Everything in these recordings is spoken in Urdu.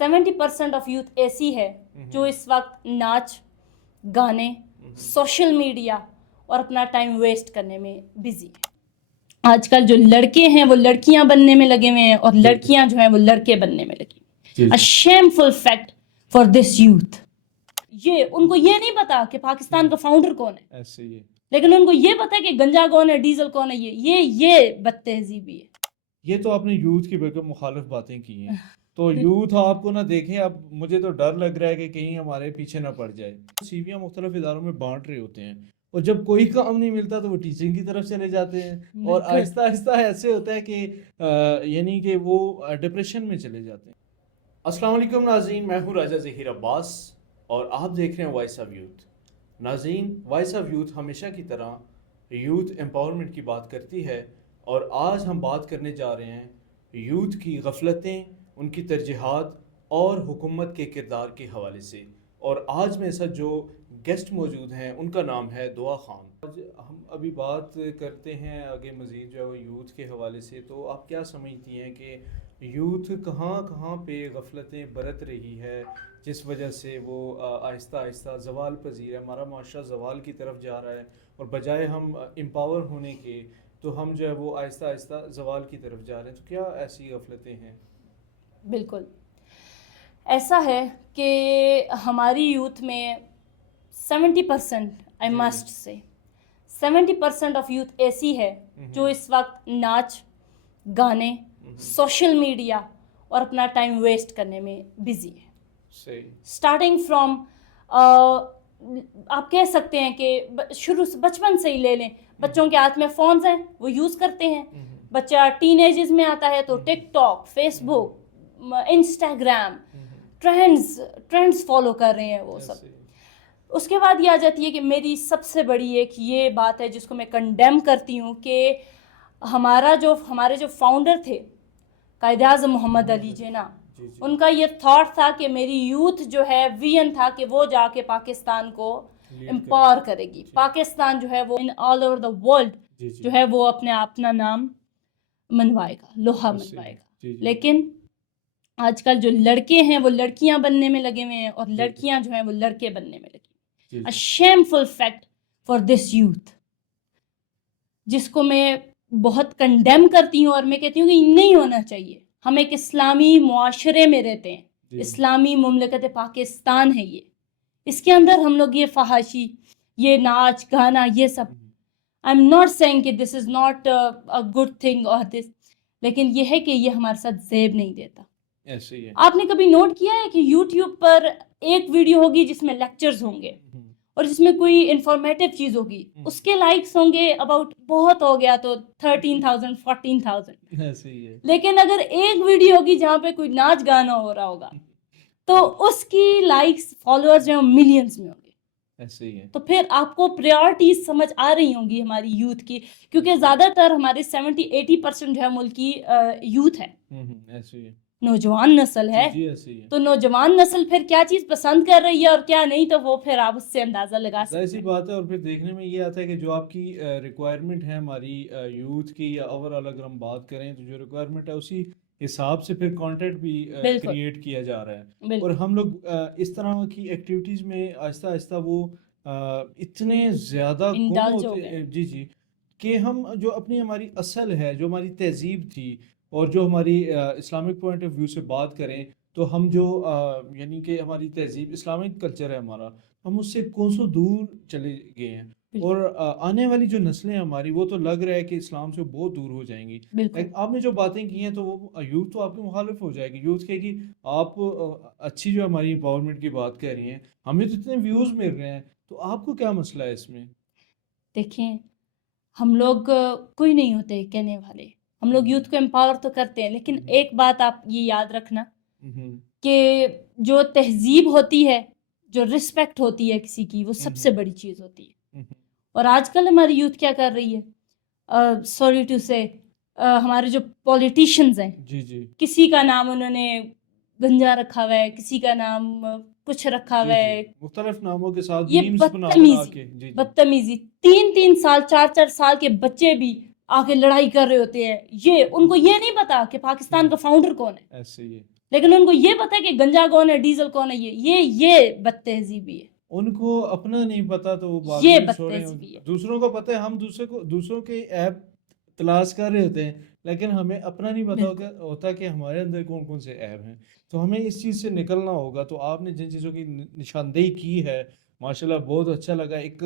70% آف یوتھ ایسی ہے جو اس وقت ناچ گانے سوشل میڈیا اور اپنا ٹائم ویسٹ کرنے میں بزی ہے. آج کل جو لڑکے ہیں وہ لڑکیاں بننے میں لگے ہوئے ہیں اور لڑکیاں جو ہیں وہ لڑکے بننے میں لگی ہوئی ہیں. Shameful fact for this youth. یہ ان کو یہ نہیں پتا کہ پاکستان کا فاؤنڈر کون ہے, لیکن ان کو یہ پتا ہے کہ گنجا کون ہے, ڈیزل کون ہے. یہ بدتہذیبی ہے. یہ تو آپ نے یوتھ کی بالکل مخالف باتیں کی ہیں. تو یوتھ آپ کو نہ دیکھیں. اب مجھے تو ڈر لگ رہا ہے کہ کہیں ہمارے پیچھے نہ پڑ جائے. سیویاں مختلف اداروں میں بانٹ رہے ہوتے ہیں اور جب کوئی کام نہیں ملتا تو وہ ٹیچنگ کی طرف چلے جاتے ہیں اور آہستہ آہستہ ایسے ہوتا ہے کہ یعنی کہ وہ ڈپریشن میں چلے جاتے ہیں. السلام علیکم ناظرین, میں ہوں راجہ ظہیر عباس اور آپ دیکھ رہے ہیں وائس آف یوتھ. ناظرین, وائس آف یوتھ ہمیشہ کی طرح یوتھ امپاورمنٹ کی بات کرتی ہے اور آج ہم بات کرنے جا رہے ہیں یوتھ کی غفلتیں, ان کی ترجیحات اور حکومت کے کردار کے حوالے سے. اور آج میرے ساتھ جو گیسٹ موجود ہیں ان کا نام ہے دعا خان. آج ہم ابھی بات کرتے ہیں آگے مزید جو ہے یوتھ کے حوالے سے. تو آپ کیا سمجھتی ہیں کہ یوتھ کہاں کہاں پہ غفلتیں برت رہی ہے جس وجہ سے وہ آہستہ آہستہ زوال پذیر ہے, ہمارا معاشرہ زوال کی طرف جا رہا ہے اور بجائے ہم امپاور ہونے کے تو ہم جو ہے وہ آہستہ آہستہ زوال کی طرف جا رہے ہیں. تو کیا ایسی غفلتیں ہیں؟ بالکل ایسا ہے کہ ہماری یوتھ میں 70% آئی مسٹ سے 70% آف یوتھ ایسی ہے جو اس وقت ناچ گانے سوشل میڈیا اور اپنا ٹائم ویسٹ کرنے میں بزی ہے. اسٹارٹنگ فرام آپ کہہ سکتے ہیں کہ شروع سے بچپن سے ہی لے لیں. بچوں کے ہاتھ میں فونز ہیں, وہ یوز کرتے ہیں. بچہ ٹین ایجز میں آتا ہے تو ٹک ٹاک, فیس بک, انسٹاگرام, ٹرینڈز فالو کر رہے ہیں وہ سب. اس کے بعد یہ آ جاتی ہے کہ میری سب سے بڑی ایک یہ بات ہے جس کو میں کنڈیم کرتی ہوں کہ ہمارے جو فاؤنڈر تھے قائد اعظم محمد علی جناح, ان کا یہ تھاٹ تھا کہ میری یوتھ جو ہے ویژن تھا کہ وہ جا کے پاکستان کو امپاور کرے گی. پاکستان جو ہے وہ آل اوور دا ورلڈ جو ہے وہ اپنا نام منوائے گا, لوہا منوائے گا. لیکن آج کل جو لڑکے ہیں وہ لڑکیاں بننے میں لگے ہوئے ہیں اور لڑکیاں جو ہیں وہ لڑکے بننے میں لگی. Shameful fact for this youth, جس کو میں بہت کنڈیم کرتی ہوں اور میں کہتی ہوں کہ نہیں ہونا چاہیے. ہم ایک اسلامی معاشرے میں رہتے ہیں, اسلامی مملکت پاکستان ہے یہ. اس کے اندر ہم لوگ یہ فحاشی, یہ ناچ گانا, یہ سب آئی ایم ناٹ سیئنگ کہ this is not a good thing اور دس, لیکن یہ ہے کہ یہ ہمارے ساتھ زیب نہیں دیتا. آپ نے کبھی نوٹ کیا ہے کہ یوٹیوب پر ایک ویڈیو ہوگی جس میں لیکچرز ہوں گے اور جس میں کوئی انفارمیٹیو چیز ہوگی, اس کے لائکس ہوں گے اباؤٹ بہت ہو گیا تو 13,000 14,000. لیکن اگر ایک ویڈیو ہوگی جہاں پہ کوئی ناچ گانا ہو رہا ہوگا تو اس کی لائکس فالوورز جو ہیں ملینز میں ہوں گے. تو پھر آپ کو پریورٹیز سمجھ آ رہی ہوں گی ہماری یوتھ کی, کیونکہ زیادہ تر ہمارے 70-80% جو ہے ملک کی یوتھ ہے, نوجوان نسل ہے. تو نوجوان نسل پھر کیا چیز پسند کر رہی ہے اور کیا نہیں, تو وہ پھر آپ اس سے اندازہ لگا سکتے ہیں. ایسی بات ہے. اور پھر دیکھنے میں یہ آتا ہے کہ جو آپ کی ریکوائرمنٹ ہے ہماری یوتھ کی, یا اوور آل اگر ہم بات کریں تو جو ریکوائرمنٹ ہے اسی حساب سے پھر کانٹینٹ بھی کریٹ کیا جا رہا ہے. اور ہم لوگ اس طرح کی ایکٹیویٹیز میں آہستہ آہستہ وہ اتنے زیادہ گم ہوتے ہیں جی کہ ہم جو ہماری اصل ہے, جو ہماری تہذیب تھی, اور جو ہماری اسلامک پوائنٹ آف ویو سے بات کریں تو ہم جو یعنی کہ ہماری تہذیب اسلامک کلچر ہے ہمارا, ہم اس سے کوسوں دور چلے گئے ہیں. اور آنے والی جو نسلیں ہماری وہ تو لگ رہا ہے کہ اسلام سے بہت دور ہو جائیں گی. آپ نے جو باتیں کی ہیں تو وہ یوتھ تو آپ کی مخالف ہو جائے گی. یوتھ کہے گی آپ اچھی جو ہماری امپاورمنٹ کی بات کہہ رہی ہیں, ہمیں تو اتنے ویوز مل رہے ہیں, تو آپ کو کیا مسئلہ ہے اس میں؟ دیکھیں, ہم لوگ کوئی نہیں ہوتے کہنے والے, ہم لوگ یوتھ کو امپاور تو کرتے ہیں, لیکن ایک بات آپ یہ یاد رکھنا کہ جو تہذیب ہوتی ہے, جو رسپیکٹ ہوتی ہے کسی کی, وہ سب سے بڑی چیز ہوتی ہے. اور آج کل ہماری یوتھ کیا کر رہی ہے, سوری ٹو سے, ہمارے جو پولیٹیشنز ہیں کسی کا نام انہوں نے گنجا رکھا ہوا ہے, کسی کا نام کچھ رکھا ہوا ہے, مختلف ناموں کے ساتھ. یہ بدتمیزی 3 سال 4 سال کے بچے بھی آ کے لڑائی کر رہے ہوتے ہیں. یہ ان کو یہ نہیں پتا کہ پاکستان کا فاؤنڈر کون ہے. لیکن ان کو یہ پتا ہے کہ گنجا کون ہے، ڈیزل کون ہے، یہ بدتہذیبی ہے، ان کو اپنا نہیں پتا تو وہ یہ باقی چھوڑیں، بدتہذیبی ہے۔ دوسروں کو پتہ ہے، ہم دوسروں کے ایپ تلاش کر رہے ہوتے ہیں، لیکن ہمیں اپنا نہیں پتا بالکل ہوتا کہ ہمارے اندر کون کون سے ایپ ہیں۔ تو ہمیں اس چیز سے نکلنا ہوگا۔ تو آپ نے جن چیزوں کی نشاندہی کی ہے ماشاءاللہ بہت اچھا لگا۔ ایک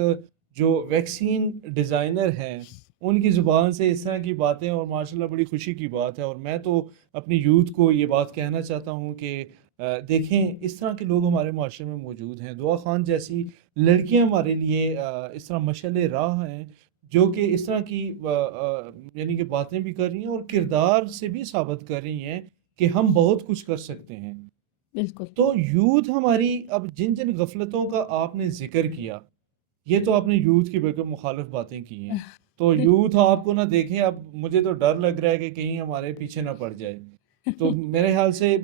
جو ویکسین ڈیزائنر ہیں ان کی زبان سے اس طرح کی باتیں، اور ماشاءاللہ بڑی خوشی کی بات ہے۔ اور میں تو اپنی یوتھ کو یہ بات کہنا چاہتا ہوں کہ دیکھیں اس طرح کے لوگ ہمارے معاشرے میں موجود ہیں۔ دعا خان جیسی لڑکیاں ہمارے لیے اس طرح مشعل راہ ہیں، جو کہ اس طرح کی یعنی کہ باتیں بھی کر رہی ہیں اور کردار سے بھی ثابت کر رہی ہیں کہ ہم بہت کچھ کر سکتے ہیں۔ بالکل تو یوتھ ہماری، اب جن جن غفلتوں کا آپ نے ذکر کیا، یہ تو آپ نے یوتھ کی بالکل مخالف باتیں کی ہیں۔ تو یوتھ آپ کو نہ دیکھیں، اب مجھے تو ڈر لگ رہا ہے کہ کہیں ہمارے پیچھے نہ پڑ جائے۔ تو میرے خیال سے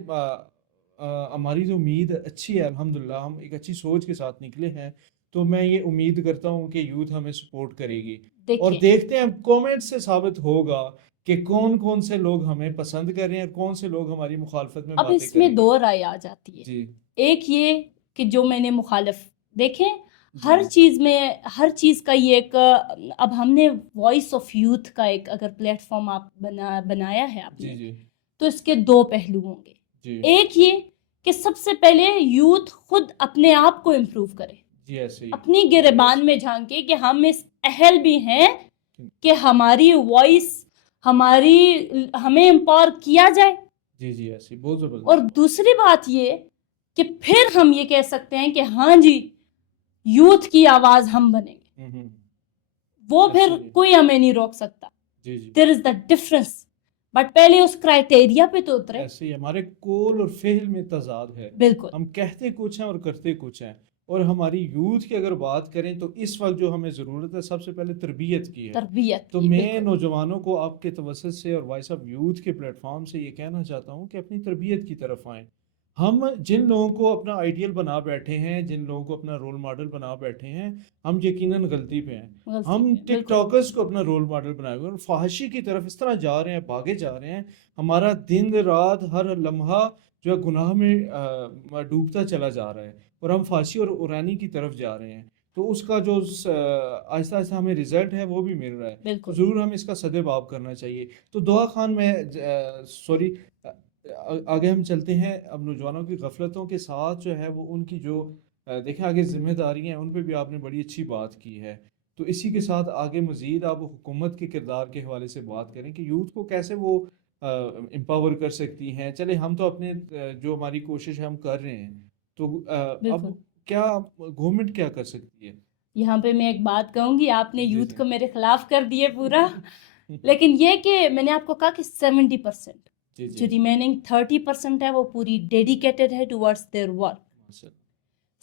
ہماری جو امید اچھی ہے، الحمدللہ ہم ایک اچھی سوچ کے ساتھ نکلے ہیں۔ تو میں یہ امید کرتا ہوں کہ یوتھ ہمیں سپورٹ کرے گی، اور دیکھیں، دیکھتے ہیں کومنٹ سے ثابت ہوگا کہ کون کون سے لوگ ہمیں پسند کر رہے ہیں اور کون سے لوگ ہماری مخالفت میں اب باتیں اس میں کریں گے۔ دو رائے آ جاتی ہے۔ جی ایک یہ کہ جو میں نے مخالف دیکھیں، جی ہر چیز کا یہ ایک، اب ہم نے وائس آف یوتھ کا ایک اگر پلیٹ فارم آپ بنایا ہے آپ جی نے، جی تو اس کے دو پہلو ہوں گے۔ جی ایک یہ کہ سب سے پہلے یوتھ خود اپنے آپ کو امپروو کرے، جی ایسے ہی اپنی گریبان میں جھانکے کہ ہم اس اہل بھی ہیں کہ ہماری وائس، ہمیں امپاور کیا جائے۔ جی جی ایسے ہی بہت اور زبردست۔ دوسری بات یہ کہ پھر ہم یہ کہہ سکتے ہیں کہ ہاں جی یوتھ کی آواز ہم بنیں گے، ہوں وہ پھر ایسے ہی کوئی ہمیں نہیں روک سکتا۔ جی جی دیر از دا ڈفرنس، بٹ پہلے اس کرائٹیریا پہ تو اترے۔ ایسے ہی ہمارے قول اور فعل میں تضاد ہے، بالکل ہم کہتے کچھ ہیں اور کرتے کچھ ہیں۔ اور ہماری یوتھ کی اگر بات کریں تو اس وقت جو ہمیں ضرورت ہے سب سے پہلے تربیت کی ہے۔ تربیت تو کی، میں بالکل نوجوانوں کو آپ کے توسط سے اور وائس آف یوتھ کے پلیٹ فارم سے یہ کہنا چاہتا ہوں کہ اپنی تربیت کی طرف آئیں۔ ہم جن لوگوں کو اپنا آئیڈیل بنا بیٹھے ہیں، جن لوگوں کو اپنا رول ماڈل بنا بیٹھے ہیں، ہم یقیناً غلطی پہ ہیں۔ غلطی ہم پہ، ٹک بالکل ٹاکرز کو اپنا رول ماڈل بنائے ہوئے اور فحاشی کی طرف اس طرح جا رہے ہیں، بھاگے جا رہے ہیں، ہمارا دن رات ہر لمحہ جو ہے گناہ میں ڈوبتا چلا جا رہا ہے، اور ہم فحاشی اور اورانی کی طرف جا رہے ہیں۔ تو اس کا جو آہستہ آہستہ ہمیں رزلٹ ہے وہ بھی مل رہا ہے۔ تو بالکل ضرور ہم اس کا صدباب کرنا چاہیے۔ تو دعا خان میں سوری آگے ہم چلتے ہیں۔ اب نوجوانوں کی غفلتوں کے ساتھ جو ہے وہ ان کی جو دیکھیں آگے ذمہ داری ہیں، ان پہ بھی آپ نے بڑی اچھی بات کی ہے۔ تو اسی کے ساتھ آگے مزید آپ حکومت کے کردار کے حوالے سے بات کریں کہ یوتھ کو کیسے وہ امپاور کر سکتی ہیں۔ چلے ہم تو اپنے جو ہماری کوشش ہے ہم کر رہے ہیں، تو اب بالکل کیا گورنمنٹ کیا کر سکتی ہے؟ یہاں پہ میں ایک بات کہوں گی، آپ نے جی یوتھ جی کو میرے خلاف کر دیے پورا، لیکن یہ کہ میں نے آپ کو کہا کہ 70% جی جو جی ریمیننگ 30% ہے وہ پوری ڈیڈیکیٹڈ ہے towards their work.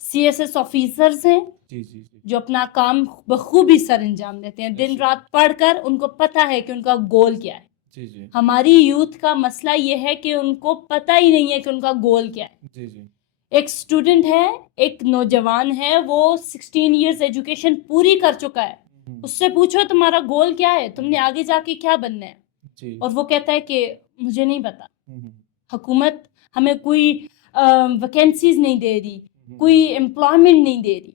C S S officers ہیں جی جی جی جو اپنا کام بخوبی سر انجام دیتے ہیں، دن رات پڑھ کر ان کو پتہ ہے کہ ان کا گول کیا ہے۔ جی جی ہماری یوتھ کا مسئلہ یہ ہے کہ ان کو پتہ ہی نہیں ہے کہ ان کا گول کیا ہے۔ جی جی ایک اسٹوڈنٹ ہے، ایک نوجوان ہے، وہ 16 ایئرز ایجوکیشن پوری کر چکا ہے، اس سے پوچھو تمہارا گول کیا ہے، تم نے آگے جا کے کیا بننا ہے، جی اور وہ کہتا ہے کہ مجھے نہیں پتا، ہوں حکومت ہمیں کوئی ویکینسیز نہیں دے رہی، کوئی امپلائمنٹ نہیں دے رہی،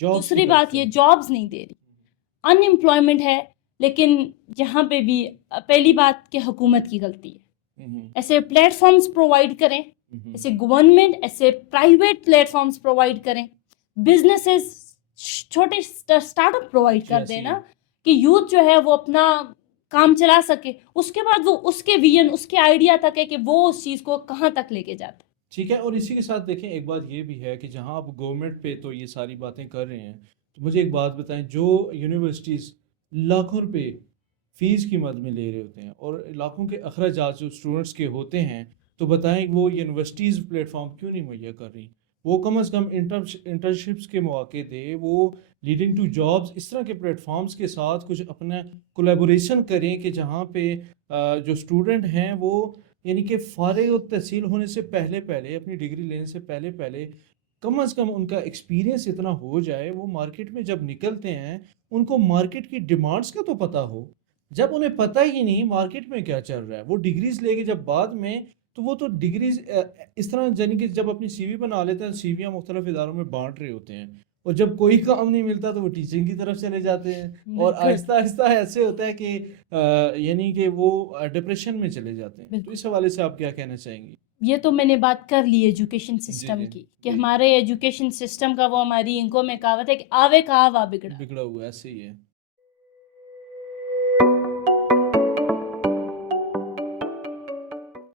دوسری بات یہ جابز نہیں دے رہی، ان امپلائمنٹ ہے۔ لیکن یہاں پہ بھی پہلی بات کہ حکومت کی غلطی ہے۔ ایسے پلیٹ فارمز پرووائڈ کریں، ایسے گورنمنٹ ایسے پرائیویٹ پلیٹ فارمز پرووائڈ کریں، بزنسز چھوٹے اسٹارٹ اپ پرووائڈ کر دیں نا، کہ یوتھ جو ہے وہ اپنا کام چلا سکے، اس کے بعد وہ اس کے ویژن، اس کے آئیڈیا تک ہے کہ وہ اس چیز کو کہاں تک لے کے جاتا ہے۔ ٹھیک ہے۔ اور اسی کے ساتھ دیکھیں ایک بات یہ بھی ہے کہ جہاں آپ گورنمنٹ پہ تو یہ ساری باتیں کر رہے ہیں، تو مجھے ایک بات بتائیں، جو یونیورسٹیز لاکھوں روپے فیس کی مد میں لے رہے ہوتے ہیں اور لاکھوں کے اخراجات جو اسٹوڈنٹس کے ہوتے ہیں، تو بتائیں وہ یونیورسٹیز پلیٹ فارم کیوں نہیں مہیا کر رہی؟ وہ کم از کم انٹرنشپس کے مواقع دے، وہ لیڈنگ ٹو جابس اس طرح کے پلیٹ فارمز کے ساتھ کچھ اپنا کولیبوریشن کریں کہ جہاں پہ جو اسٹوڈنٹ ہیں وہ یعنی کہ فارغ التحصیل ہونے سے پہلے اپنی ڈگری لینے سے پہلے کم از کم ان کا ایکسپیرینس اتنا ہو جائے، وہ مارکیٹ میں جب نکلتے ہیں ان کو مارکیٹ کی ڈیمانڈز کا تو پتہ ہو۔ جب انہیں پتہ ہی نہیں مارکیٹ میں کیا چل رہا ہے، وہ ڈگریز لے کے جب بعد میں تو وہ تو ڈگریز اس طرح یعنی کہ جب اپنی سی وی بنا لیتے ہیں سیویاں مختلف اداروں میں بانٹ رہے ہوتے ہیں اور جب کوئی کام نہیں ملتا تو وہ ٹیچنگ کی طرف چلے جاتے ہیں اور آہستہ آہستہ ایسے ہوتا ہے کہ یعنی کہ وہ ڈپریشن میں چلے جاتے ہیں. تو اس حوالے سے آپ کیا کہنا چاہیں گی؟ یہ تو میں نے بات کر لی ایجوکیشن سسٹم جی، کی کہ جی. ہمارے ایجوکیشن سسٹم کا وہ ہماری انکوں میں کہاوت ہے کہ آوے کا آوا بگڑا. بگڑا ہوا ایسے ہی ہے.